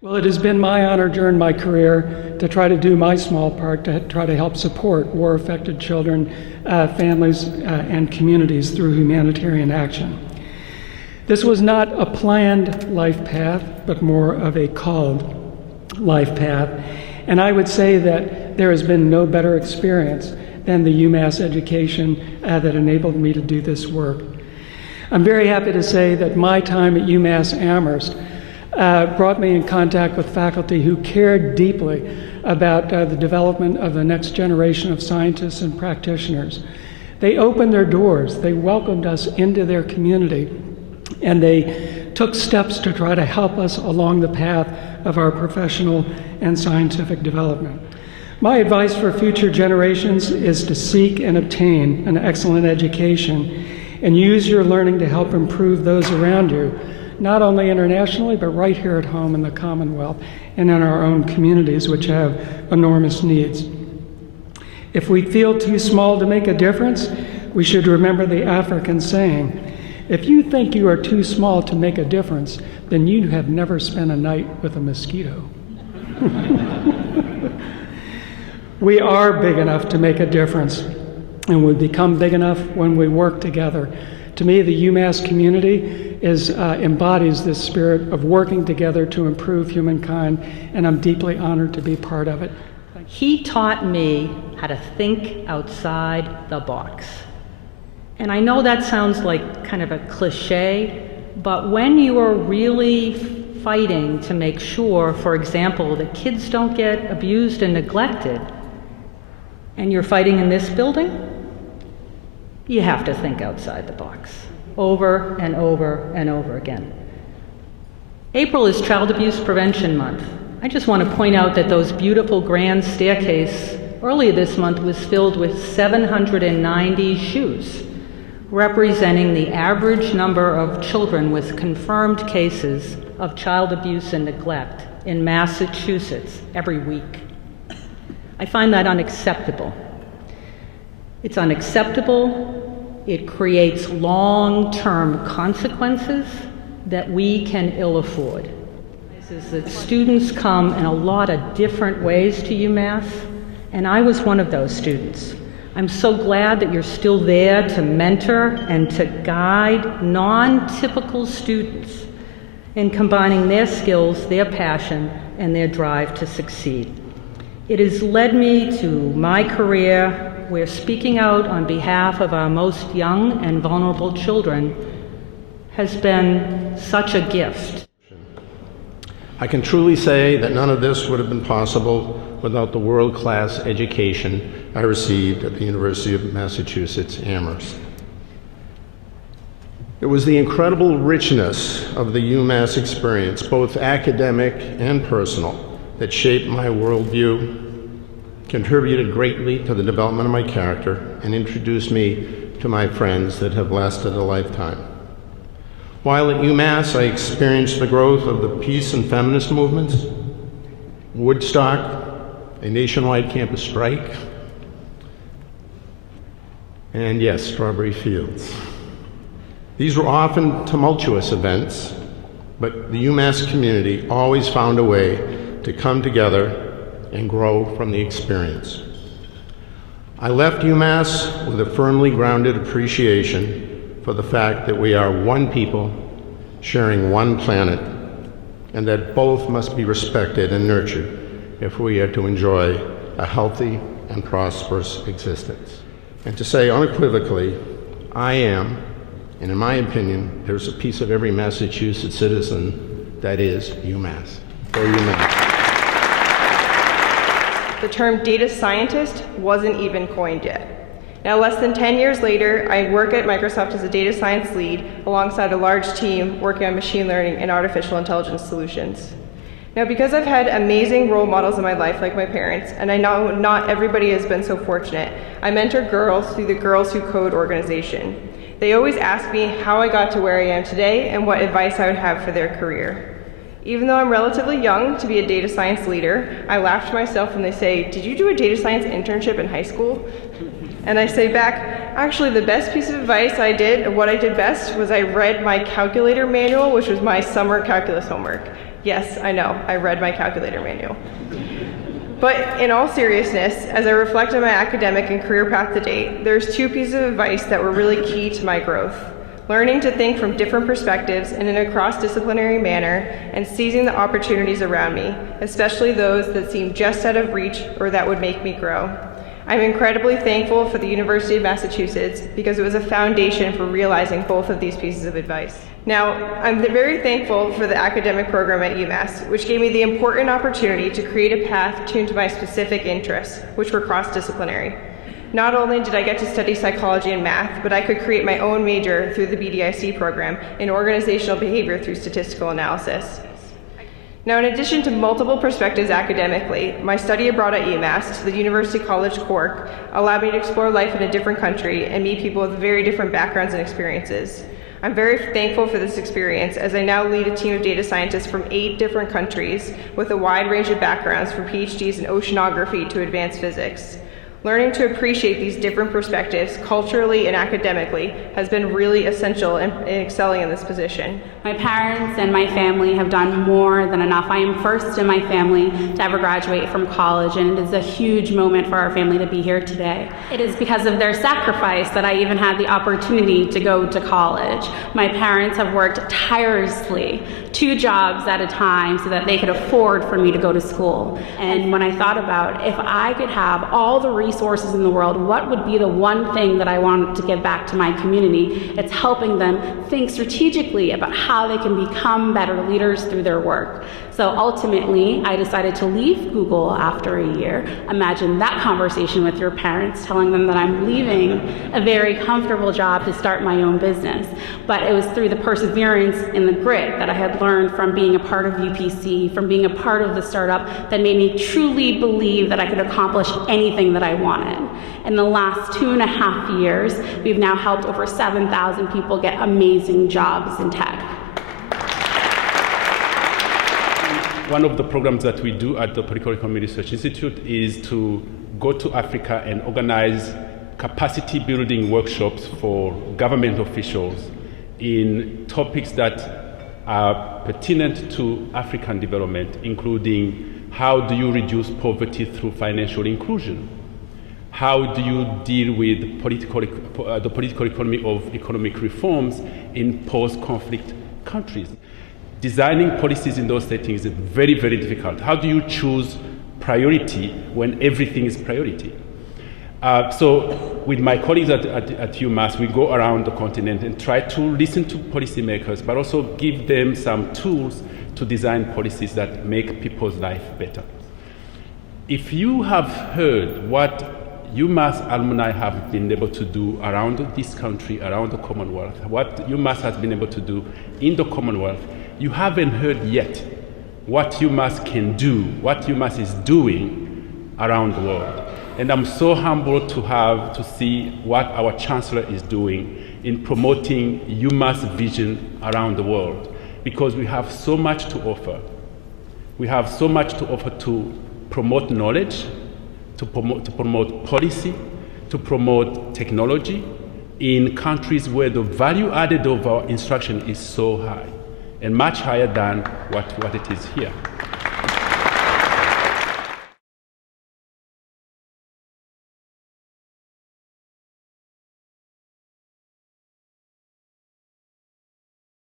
Well, it has been my honor during my career to try to do my small part to try to help support war-affected children, families, and communities through humanitarian action. This was not a planned life path, but more of a called life path. And I would say that there has been no better experience than the UMass education that enabled me to do this work. I'm very happy to say that my time at UMass Amherst brought me in contact with faculty who cared deeply about the development of the next generation of scientists and practitioners. They opened their doors, they welcomed us into their community, and they took steps to try to help us along the path of our professional and scientific development. My advice for future generations is to seek and obtain an excellent education and use your learning to help improve those around you, not only internationally, but right here at home in the Commonwealth and in our own communities, which have enormous needs. If we feel too small to make a difference, we should remember the African saying, if you think you are too small to make a difference, then you have never spent a night with a mosquito. We are big enough to make a difference, and we become big enough when we work together. To me, the UMass community embodies this spirit of working together to improve humankind, and I'm deeply honored to be part of it. He taught me how to think outside the box. And I know that sounds like kind of a cliche, but when you are really fighting to make sure, for example, that kids don't get abused and neglected, and you're fighting in this building, you have to think outside the box, over and over and over again. April is Child Abuse Prevention Month. I just want to point out that those beautiful grand staircase earlier this month was filled with 790 shoes, representing the average number of children with confirmed cases of child abuse and neglect in Massachusetts every week. I find that unacceptable. It's unacceptable. It creates long-term consequences that we can ill afford. Is that students come in a lot of different ways to UMass, and I was one of those students. I'm so glad that you're still there to mentor and to guide non-typical students in combining their skills, their passion, and their drive to succeed. It has led me to my career where speaking out on behalf of our most young and vulnerable children has been such a gift. I can truly say that none of this would have been possible without the world-class education I received at the University of Massachusetts Amherst. It was the incredible richness of the UMass experience, both academic and personal, that shaped my worldview, contributed greatly to the development of my character, and introduced me to my friends that have lasted a lifetime. While at UMass, I experienced the growth of the peace and feminist movements, Woodstock, a nationwide campus strike, and yes, Strawberry Fields. These were often tumultuous events, but the UMass community always found a way to come together and grow from the experience. I left UMass with a firmly grounded appreciation for the fact that we are one people sharing one planet, and that both must be respected and nurtured if we are to enjoy a healthy and prosperous existence. And to say unequivocally, I am, and in my opinion, there's a piece of every Massachusetts citizen that is UMass. Go UMass. The term data scientist wasn't even coined yet. Now, less than 10 years later, I work at Microsoft as a data science lead alongside a large team working on machine learning and artificial intelligence solutions. Now, because I've had amazing role models in my life, like my parents, and I know not everybody has been so fortunate, I mentor girls through the Girls Who Code organization. They always ask me how I got to where I am today and what advice I would have for their career. Even though I'm relatively young to be a data science leader, I laugh to myself when they say, "Did you do a data science internship in high school?" And I say back, actually the best piece of advice I did, or what I did best, was I read my calculator manual, which was my summer calculus homework. Yes, I know, I read my calculator manual. But in all seriousness, as I reflect on my academic and career path to date, there's two pieces of advice that were really key to my growth. Learning to think from different perspectives and in a cross-disciplinary manner, and seizing the opportunities around me, especially those that seem just out of reach or that would make me grow. I'm incredibly thankful for the University of Massachusetts because it was a foundation for realizing both of these pieces of advice. Now, I'm very thankful for the academic program at UMass, which gave me the important opportunity to create a path tuned to my specific interests, which were cross-disciplinary. Not only did I get to study psychology and math, but I could create my own major through the BDIC program in organizational behavior through statistical analysis. Now, in addition to multiple perspectives academically, my study abroad at UMass to the University College Cork allowed me to explore life in a different country and meet people with very different backgrounds and experiences. I'm very thankful for this experience as I now lead a team of data scientists from 8 different countries with a wide range of backgrounds from PhDs in oceanography to advanced physics. Learning to appreciate these different perspectives culturally and academically has been really essential in excelling in this position. My parents and my family have done more than enough. I am first in my family to ever graduate from college, and it is a huge moment for our family to be here today. It is because of their sacrifice that I even had the opportunity to go to college. My parents have worked tirelessly, 2 jobs at a time, so that they could afford for me to go to school. And when I thought about if I could have all the resources in the world, what would be the one thing that I wanted to give back to my community? It's helping them think strategically about how they can become better leaders through their work. So ultimately, I decided to leave Google after a year. Imagine that conversation with your parents, telling them that I'm leaving a very comfortable job to start my own business. But it was through the perseverance and the grit that I had learned from being a part of UPC, from being a part of the startup, that made me truly believe that I could accomplish anything that I wanted. In the last 2.5 years, we've now helped over 7,000 people get amazing jobs in tech. One of the programs that we do at the Political Economy Research Institute is to go to Africa and organize capacity building workshops for government officials in topics that are pertinent to African development, including how do you reduce poverty through financial inclusion? How do you deal with the political economy of economic reforms in post-conflict countries? Designing policies in those settings is very, very difficult. How do you choose priority when everything is priority? So with my colleagues at UMass, we go around the continent and try to listen to policymakers, but also give them some tools to design policies that make people's life better. If you have heard what UMass alumni have been able to do around this country, around the Commonwealth, what UMass has been able to do in the Commonwealth, you haven't heard yet what UMass can do, what UMass is doing around the world. And I'm so humbled to see what our Chancellor is doing in promoting UMass vision around the world, because we have so much to offer. We have so much to offer to promote knowledge, to promote policy, to promote technology in countries where the value added of our instruction is so high, and much higher than what it is here.